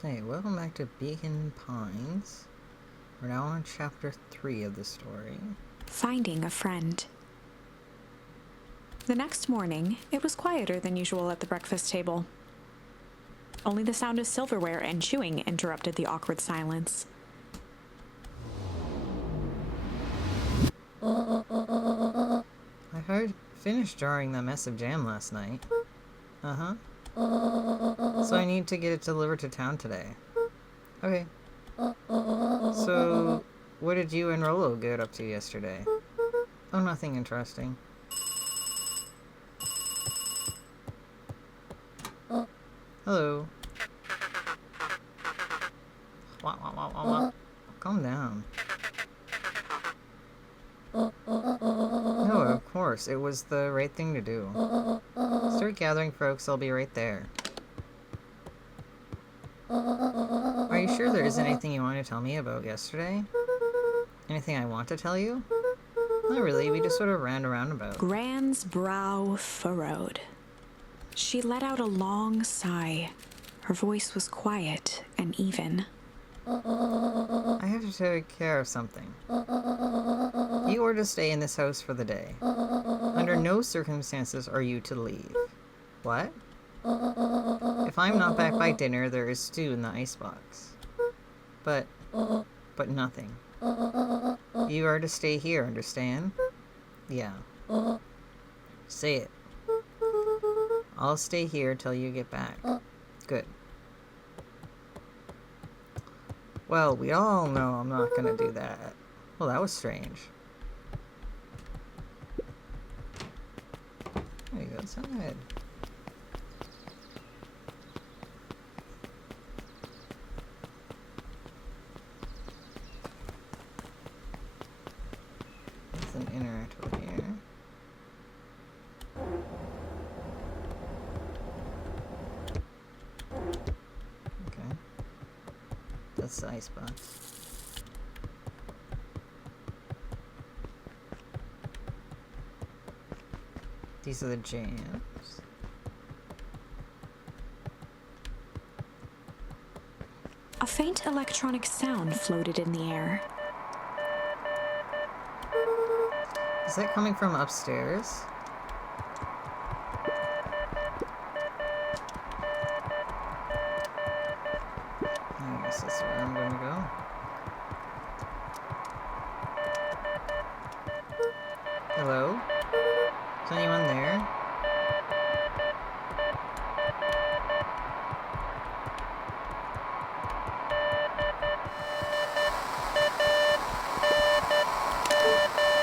Hey, welcome back to Beacon Pines. We're now on chapter 3 of the story. Finding a friend. The next morning, it was quieter than usual at the breakfast table. Only the sound of silverware and chewing interrupted the awkward silence. I finished jarring that mess of jam last night. Uh-huh. So I need to get it delivered to town today. Okay. So, what did you and Rolo get up to yesterday? Oh, nothing interesting. Hello. Calm down. No, of course. It was the right thing to do. Start gathering, folks. I'll be right there. Are you sure there isn't anything you want to tell me about yesterday? Anything I want to tell you? Not really. We just sort of ran around about. Gran's brow furrowed. She let out a long sigh. Her voice was quiet and even. I have to take care of something. You are to stay in this house for the day. Under no circumstances are you to leave. What? If I'm not back by dinner, there is stew in the icebox. But nothing. You are to stay here, understand? Yeah. Say it. I'll stay here till you get back. Good. Well, we all know I'm not gonna do that. Well, that was strange. There you go, outside. Let's interact with here. Okay. That's the icebox. These are the jams. A faint electronic sound floated in the air. Is that coming from upstairs? I guess that's where I'm gonna go. Hello? Is anyone there?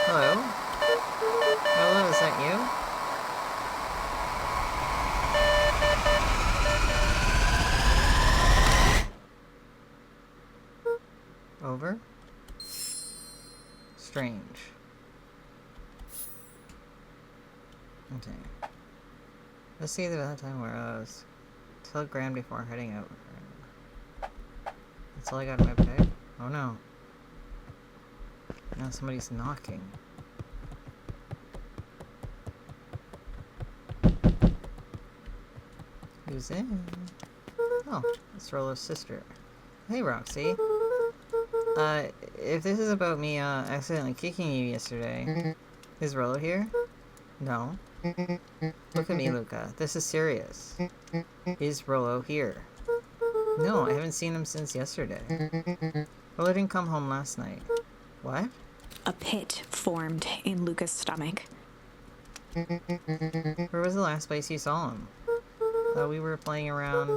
Hello? Hello, is that you? Over? Strange. Okay. Let's see the time where I was. Telegram before heading out. That's all I got in my bag. Oh no. Now somebody's knocking. Who's in? Oh, it's Rolo's sister. Hey, Roxy. If this is about me, accidentally kicking you yesterday, is Rolo here? No. Look at me, Luca. This is serious. Is Rolo here? No, I haven't seen him since yesterday. Rolo didn't come home last night. What? A pit formed in Luca's stomach. Where was the last place you saw him? We were playing around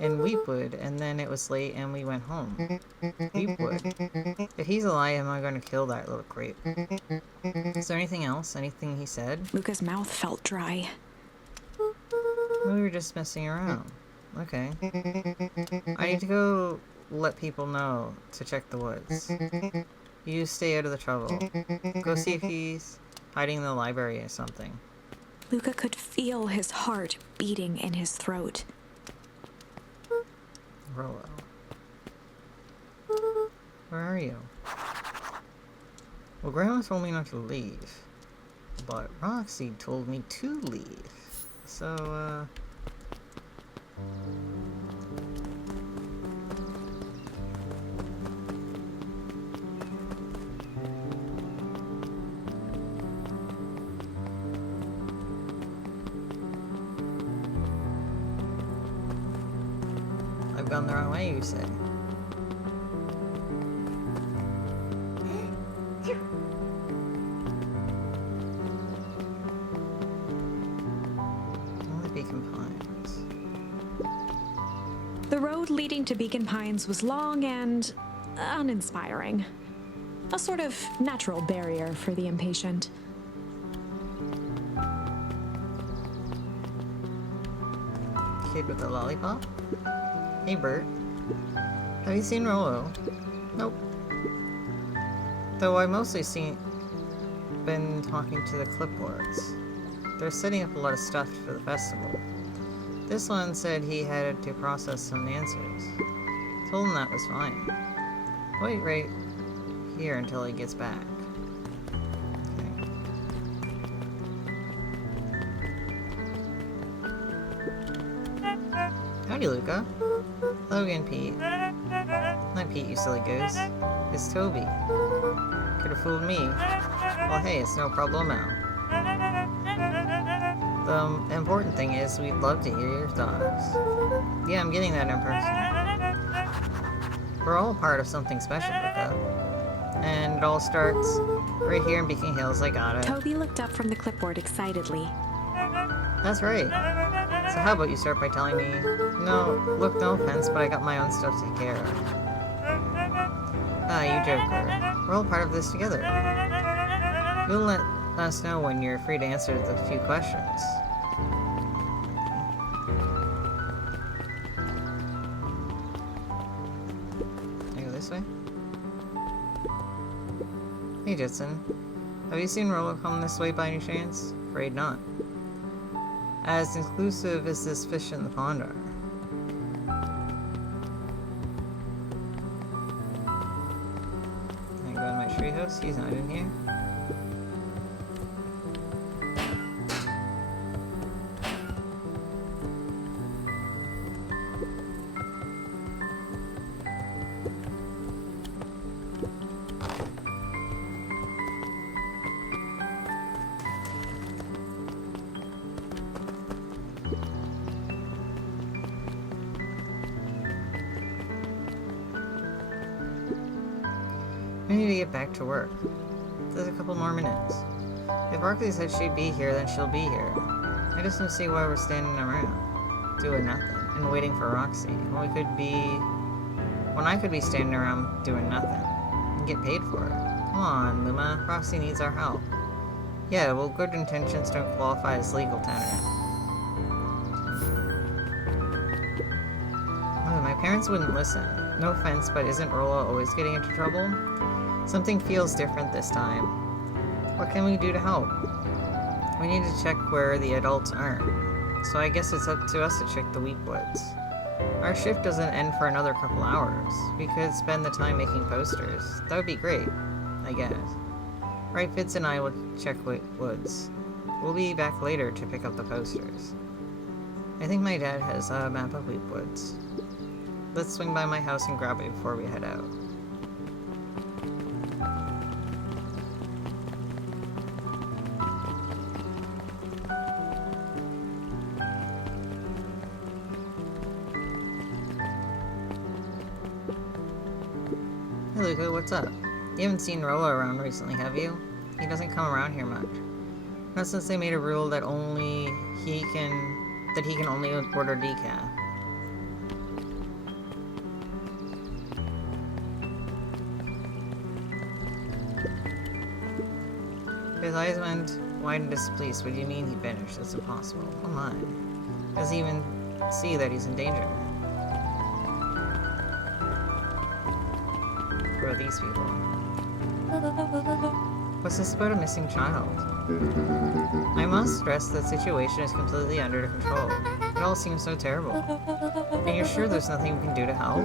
in Weepwood, and then it was late and we went home. Weepwood. If he's alive, I'm going to kill that little creep. Is there anything else? Anything he said? Luca's mouth felt dry. We were just messing around. Okay. I need to go let people know to check the woods. You stay out of the trouble. Go see if he's hiding in the library or something. Luca could feel his heart beating in his throat. Rolo. Where are you? Well, Grandma told me not to leave. But Roxy told me to leave. So, I've gone the wrong way, you say? Only Beacon Pines. The road leading to Beacon Pines was long and uninspiring. A sort of natural barrier for the impatient. Kid with a lollipop? Hey Bert. Have you seen Rolo? Nope. Though I mostly been talking to the clipboards. They're setting up a lot of stuff for the festival. This one said he had to process some answers. Told him that was fine. Wait right here until he gets back. Okay. Howdy, Luca. Hello again, Pete. Not Pete, you silly goose. It's Toby. Could have fooled me. Well, hey, it's no problemo. The important thing is, we'd love to hear your thoughts. Yeah, I'm getting that impression. We're all part of something special, Luca. And it all starts right here in Beacon Hills, I got it. Toby looked up from the clipboard excitedly. That's right. So how about you start by telling me... No, look, no offense, but I got my own stuff to take care of. Ah, you joker. We're all part of this together. You'll let us know when you're free to answer the few questions. Can I go this way? Hey, Jetson. Have you seen Rolo come this way by any chance? Afraid not. As inclusive as this fish in the pond are. Can I go in my treehouse? He's not in here. I need to get back to work. There's a couple more minutes. If Barkley said she'd be here, then she'll be here. I just don't see why we're standing around, doing nothing, and waiting for Roxy, when I could be standing around doing nothing, and get paid for it. Come on, Luma, Roxy needs our help. Yeah, well, good intentions don't qualify as legal tender. Oh, my parents wouldn't listen. No offense, but isn't Rolo always getting into trouble? Something feels different this time. What can we do to help? We need to check where the adults aren't. So I guess it's up to us to check the Weepwoods. Our shift doesn't end for another couple hours. We could spend the time making posters. That would be great, I guess. Right, Fitz and I will check Woods. We'll be back later to pick up the posters. I think my dad has a map of Weepwoods. Let's swing by my house and grab it before we head out. Hey Luca, what's up? You haven't seen Rolo around recently, have you? He doesn't come around here much. Not since they made a rule that he can only order decaf. His eyes went wide and displeased. What do you mean he vanished? That's impossible. Come on. Does he even see that he's in danger? Who are these people? What's this about a missing child? I must stress that the situation is completely under control. It all seems so terrible. And you're sure there's nothing we can do to help?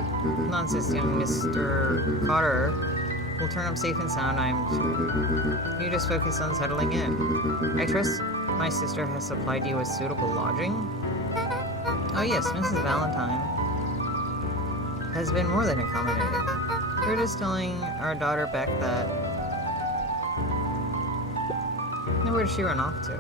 Nonsense, young Mr. Cotter. We'll turn up safe and sound, I'm sure. You just focus on settling in. I trust my sister has supplied you with suitable lodging? Oh yes, Mrs. Valentine has been more than accommodating. We're just telling our daughter Beck that... Now where did she run off to?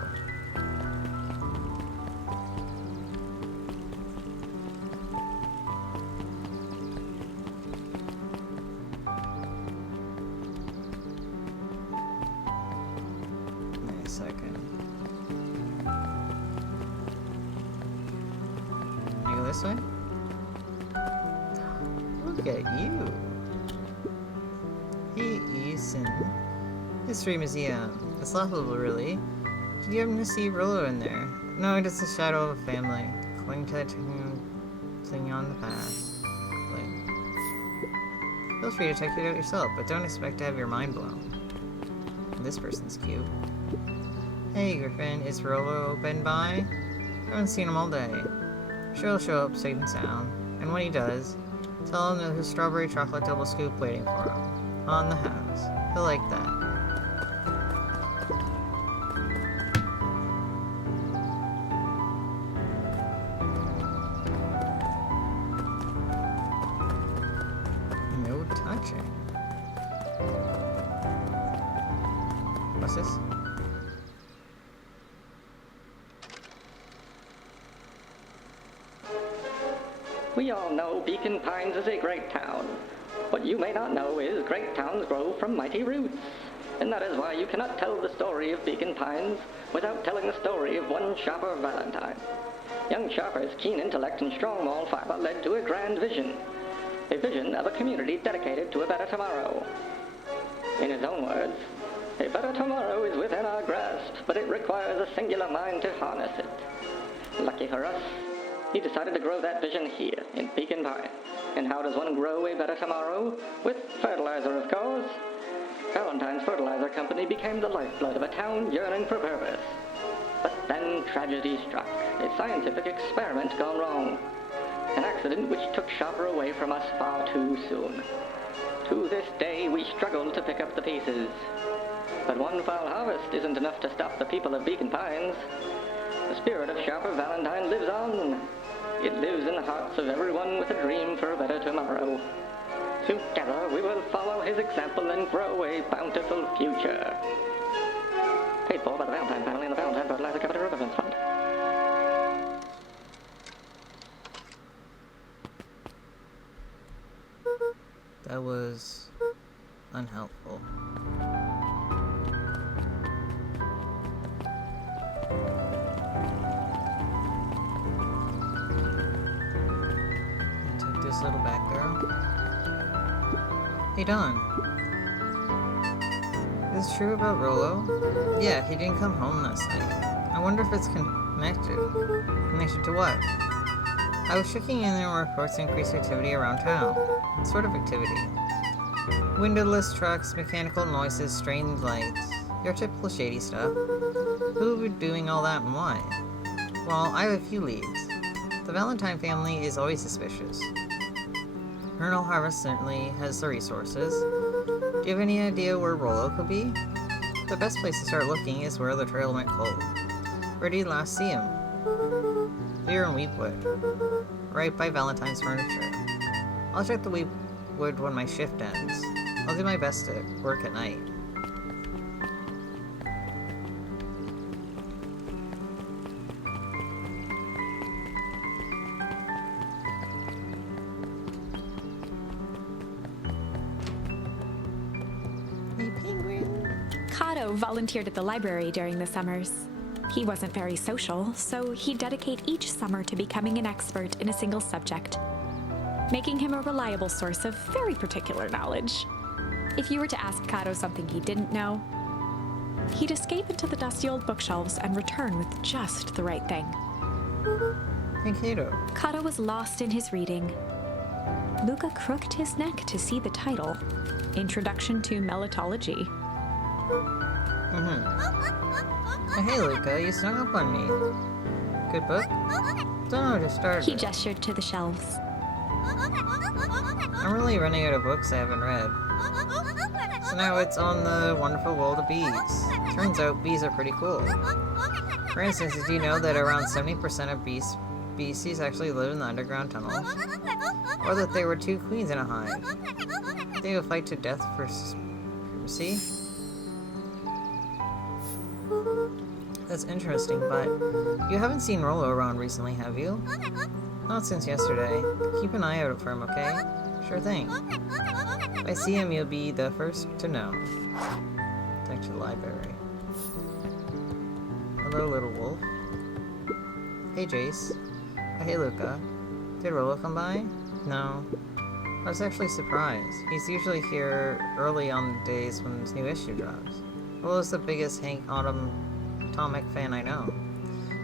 this way? Look at you. Hey, Ethan. History Museum. It's laughable, really. Did you happen to see Rolo in there? No, it's the shadow of a family. Cling to thing on the path. Cling. Feel free to check it out yourself, but don't expect to have your mind blown. This person's cute. Hey, Griffin, is Rolo been by? I haven't seen him all day. Sure he'll show up safe and sound. And when he does, tell him that his strawberry chocolate double scoop waiting for him. On the house. He'll like that. No touching. What's this? We all know Beacon Pines is a great town. What you may not know is great towns grow from mighty roots. And that is why you cannot tell the story of Beacon Pines without telling the story of one Shopper Valentine. Young Shopper's keen intellect and strong moral fiber led to a grand vision. A vision of a community dedicated to a better tomorrow. In his own words, a better tomorrow is within our grasp, but it requires a singular mind to harness it. Lucky for us, he decided to grow that vision here, in Beacon Pine. And how does one grow a better tomorrow? With fertilizer, of course. Valentine's Fertilizer Company became the lifeblood of a town yearning for purpose. But then tragedy struck, a scientific experiment gone wrong. An accident which took Shopper away from us far too soon. To this day, we struggle to pick up the pieces. But one foul harvest isn't enough to stop the people of Beacon Pines. The spirit of Shopper Valentine lives on. It lives in the hearts of everyone with a dream for a better tomorrow. Together, we will follow his example and grow a bountiful future. Paid for by the Valentine family and the Valentine Fertilizer Capital Reverence Fund. That was unhelpful. Take this little back girl. Hey Don. Is it true about Rolo? Yeah, he didn't come home last night. I wonder if it's connected. Connected to what? I was checking in on reports of increased activity around town. What sort of activity? Windowless trucks, mechanical noises, strange lights. Your typical shady stuff. Who would be doing all that and why? Well, I have a few leads. The Valentine family is always suspicious. Colonel Harvest certainly has the resources. Do you have any idea where Rolo could be? The best place to start looking is where the trail went cold. Where did you last see him? Here in Weepwood. Right by Valentine's Furniture. I'll check the Weepwood when my shift ends. I'll do my best to work at night. Hey, penguin! Kato volunteered at the library during the summers. He wasn't very social, so he'd dedicate each summer to becoming an expert in a single subject, making him a reliable source of very particular knowledge. If you were to ask Kato something he didn't know, he'd escape into the dusty old bookshelves and return with just the right thing. Hey, Kato. Kato was lost in his reading. Luca crooked his neck to see the title, Introduction to Melitology. Hey, Luca, you snuck up on me. Good book? Don't know, just started. He gestured to the shelves. I'm really running out of books I haven't read. So now it's on the wonderful world of bees. Turns out bees are pretty cool. For instance, did you know that around 70% of bee species actually live in the underground tunnels? Or that there were two queens in a hive? They would fight to death for supremacy? That's interesting, but you haven't seen Rolo around recently, have you? Not since yesterday. Keep an eye out for him, okay? Sure thing. If I see him, you'll be the first to know. Back to the library. Hello, little wolf. Hey, Jace. Hey, Luca. Did Rolo come by? No. I was actually surprised. He's usually here early on the days when this new issue drops. Rolo's the biggest Hank Autumn Atomic fan I know.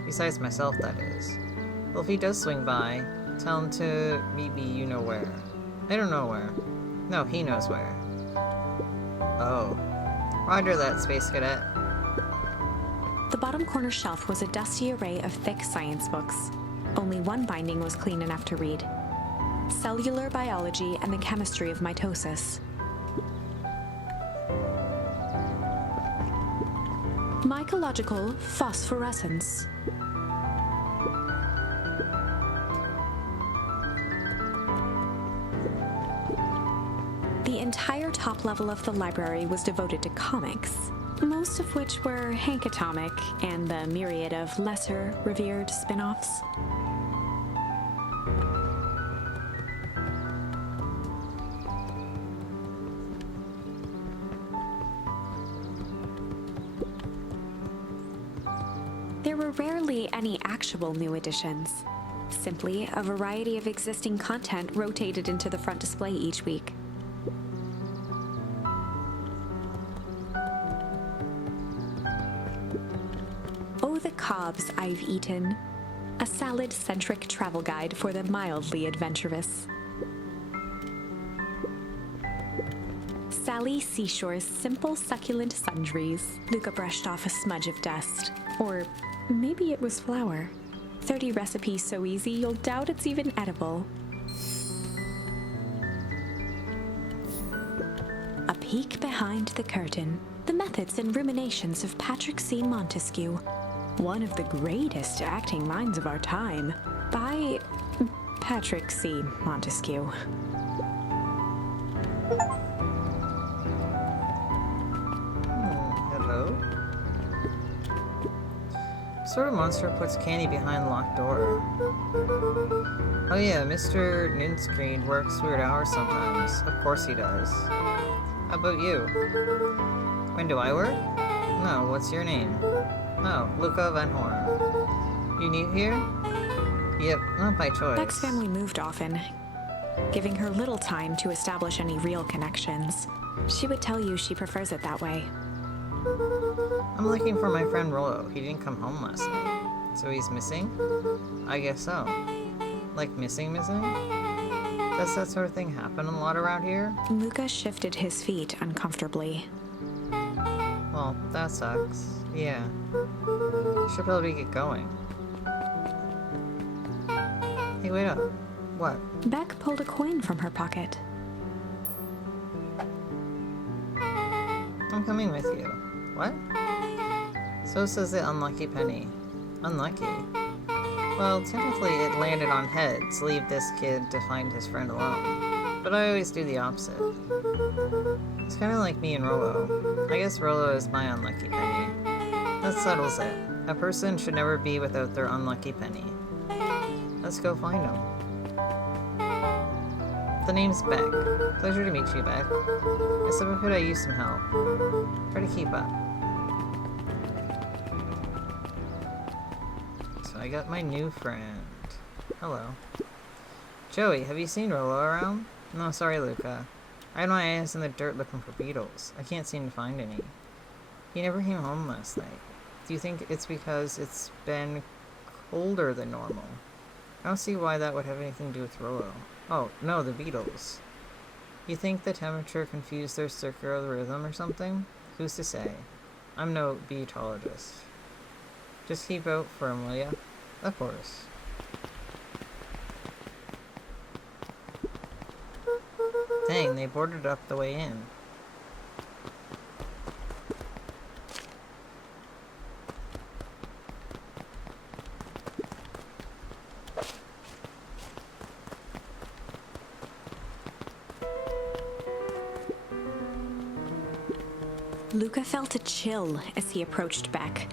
Besides myself, that is. Well, if he does swing by, tell him to meet me you know where. I don't know where. No, he knows where. Oh. Roger that, Space Cadet. The bottom corner shelf was a dusty array of thick science books. Only one binding was clean enough to read. Cellular Biology and the Chemistry of Mitosis. Mycological Phosphorescence. The entire top level of the library was devoted to comics, most of which were Hank Atomic and the myriad of lesser, revered spin-offs. There were rarely any actual new editions. Simply a variety of existing content rotated into the front display each week. Oh, the cobs I've eaten. A salad-centric travel guide for the mildly adventurous. Sally Seashore's simple succulent sundries. Luca brushed off a smudge of dust. Or maybe it was flour. 30 recipes so easy you'll doubt it's even edible. A peek behind the curtain. The methods and ruminations of Patrick C. Montesquieu. One of the greatest acting minds of our time. By Patrick C. Montesquieu. Hello? What sort of monster puts candy behind a locked door? Oh yeah, Mr. Ninscreen works weird hours sometimes. Of course he does. How about you? When do I work? No, what's your name? Oh, Luca Van Horn. You new here? Yep, not by choice. Beck's family moved often, giving her little time to establish any real connections. She would tell you she prefers it that way. I'm looking for my friend Rolo. He didn't come home last night. So he's missing? I guess so. Like missing? Does that sort of thing happen a lot around here? Luca shifted his feet uncomfortably. Well, that sucks. Yeah. Should probably get going. Hey, wait up. What? Beck pulled a coin from her pocket. I'm coming with you. What? So says the unlucky penny. Unlucky? Well, technically it landed on heads. Leave this kid to find his friend alone. But I always do the opposite. It's kind of like me and Rolo. I guess Rolo is my unlucky penny. That settles it. A person should never be without their unlucky penny. Let's go find him. The name's Beck. Pleasure to meet you, Beck. I said, could I use some help? Try to keep up. So I got my new friend. Hello. Joey, have you seen Rolo around? No, sorry, Luca. I had my ass in the dirt looking for beetles. I can't seem to find any. He never came home last night. Do you think it's because it's been colder than normal? I don't see why that would have anything to do with Rolo. Oh, no, the beetles. You think the temperature confused their circular rhythm or something? Who's to say? I'm no beetologist. Just keep out for him, will ya? Of course. Dang, they boarded up the way in. Luca felt a chill as he approached Beck.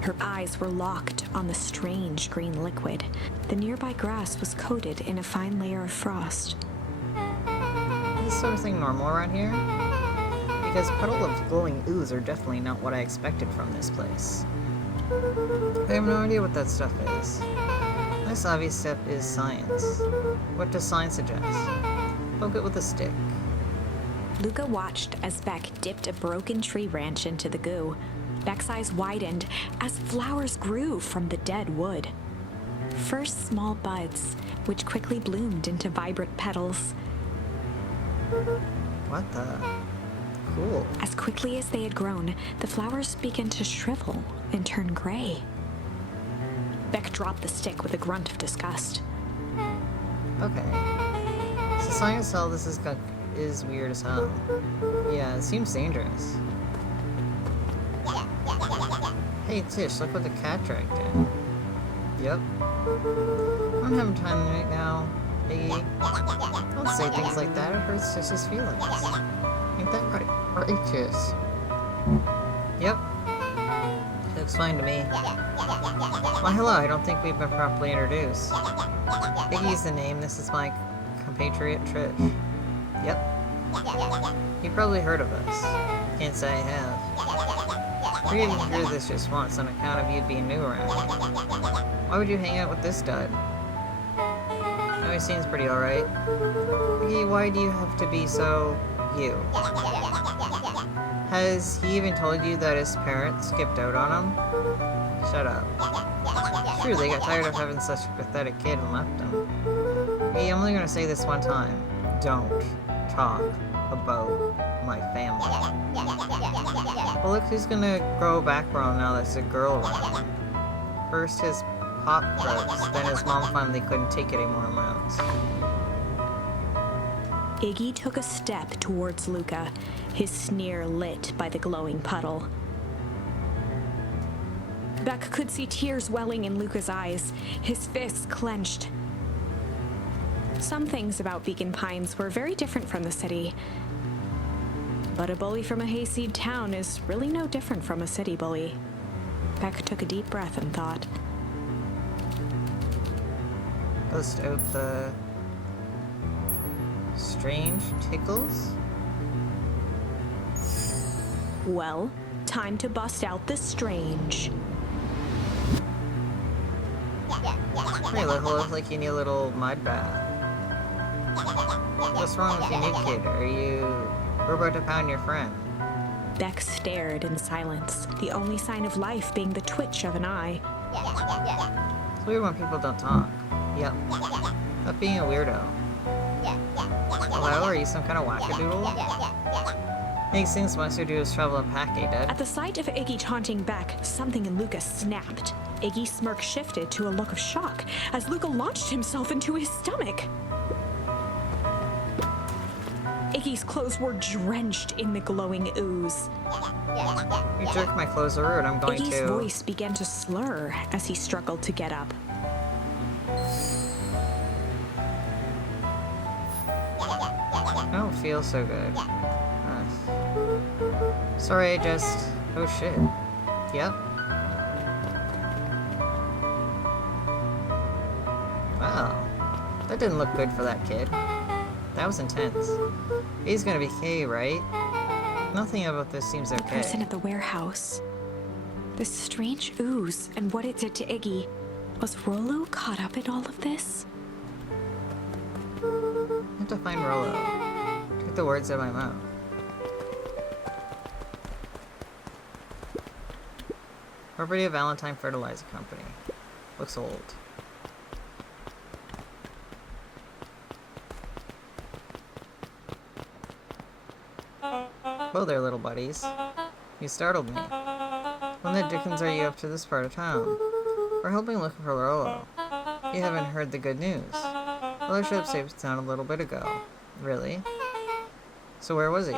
Her eyes were locked on the strange green liquid. The nearby grass was coated in a fine layer of frost. Is this sort of thing normal around here? Because puddle of glowing ooze are definitely not what I expected from this place. I have no idea what that stuff is. I This obvious step is science. What does science suggest? Poke it with a stick. Luca watched as Beck dipped a broken tree branch into the goo. Beck's eyes widened as flowers grew from the dead wood. First small buds, which quickly bloomed into vibrant petals. What the? Cool. As quickly as they had grown, the flowers began to shrivel and turn gray. Beck dropped the stick with a grunt of disgust. Okay. So science all this is weird as hell. Yeah, it seems dangerous. Hey Tish, look what the cat dragged in. Yep. I'm having time right now, Iggy. Don't say things like that, it hurts Tish's feelings. Ain't that right? Right, Tish? Yep. Looks fine to me. Why hello, I don't think we've been properly introduced. Iggy's the name, this is my compatriot Trish. Yep. You probably heard of us. Can't say I have. We didn't hear this just once on account of you being new around here. Why would you hang out with this stud? Oh, he seems pretty alright. Iggy, why do you have to be so you? Has he even told you that his parents skipped out on him? Shut up. True, they got tired of having such a pathetic kid and left him. Iggy, I'm only gonna say this one time. Don't talk about my family. Well, look who's gonna grow a backbone now there's a girl around. First his pop grows, then his mom finally couldn't take it anymore and left. Iggy took a step towards Luca, his sneer lit by the glowing puddle. Beck could see tears welling in Luca's eyes, his fists clenched. Some things about Beacon Pines were very different from the city. But a bully from a hayseed town is really no different from a city bully. Beck took a deep breath and thought. Bust out the strange tickles? Well, time to bust out the strange. Hey, look like you need a little mud bath. What's wrong with you, new kid? We're about to pound your friend. Beck stared in silence, the only sign of life being the twitch of an eye. It's weird when people don't talk. Yep. Not being a weirdo. Hello, are you some kind of wackadoodle? Next things Monster do is travel and pack, eh, Dad? At the sight of Iggy taunting Beck, something in Luca snapped. Iggy's smirk shifted to a look of shock as Luca launched himself into his stomach. Iggy's clothes were drenched in the glowing ooze. You jerk my clothes are rude, I'm going Iggy's to... voice began to slur as he struggled to get up. I don't feel so good. Sorry, I just... Oh shit. Yep. Wow. That didn't look good for that kid. That was intense. He's gonna be okay, right? Nothing about this seems The okay. person at the warehouse. This strange ooze and what it did to Iggy. Was Rolo caught up in all of this? I have to find Rolo. Took the words out of my mouth. Property of Valentine Fertilizer Company. Looks old. Whoa there, little buddies. You startled me. When the dickens are you up to this part of town? We're helping look for Rolo. You haven't heard the good news. Rolo showed up safe town a little bit ago. Really? So where was he?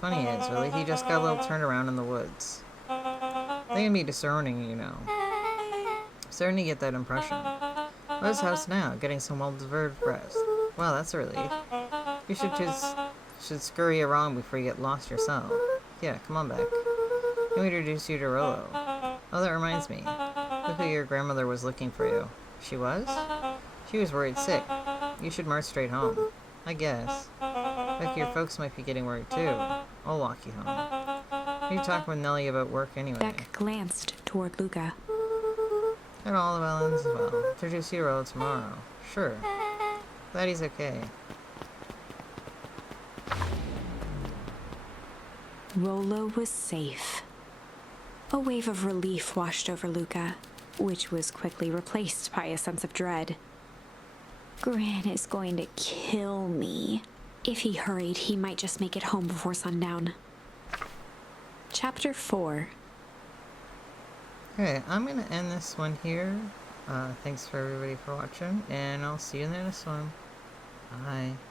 Funny is, really, he just got a little turned around in the woods. They can be discerning, you know. Starting to get that impression. At his house now, getting some well-deserved rest. Wow, that's a relief. You should scurry along before you get lost yourself. Yeah, come on back. Let me introduce you to Rolo. Oh, that reminds me. Look who your grandmother was looking for you. She was? She was worried sick. You should march straight home. I guess. Look, your folks might be getting worried too. I'll walk you home. You talk with Nellie about work anyway. Beck glanced toward Luca. And all of Ellen's as well. Introduce Rolo tomorrow. Sure. Glad he's okay. Rolo was safe. A wave of relief washed over Luca, which was quickly replaced by a sense of dread. Gran is going to kill me. If he hurried, he might just make it home before sundown. Chapter 4. Okay, I'm gonna end this one here. Thanks for everybody for watching, and I'll see you in the next one.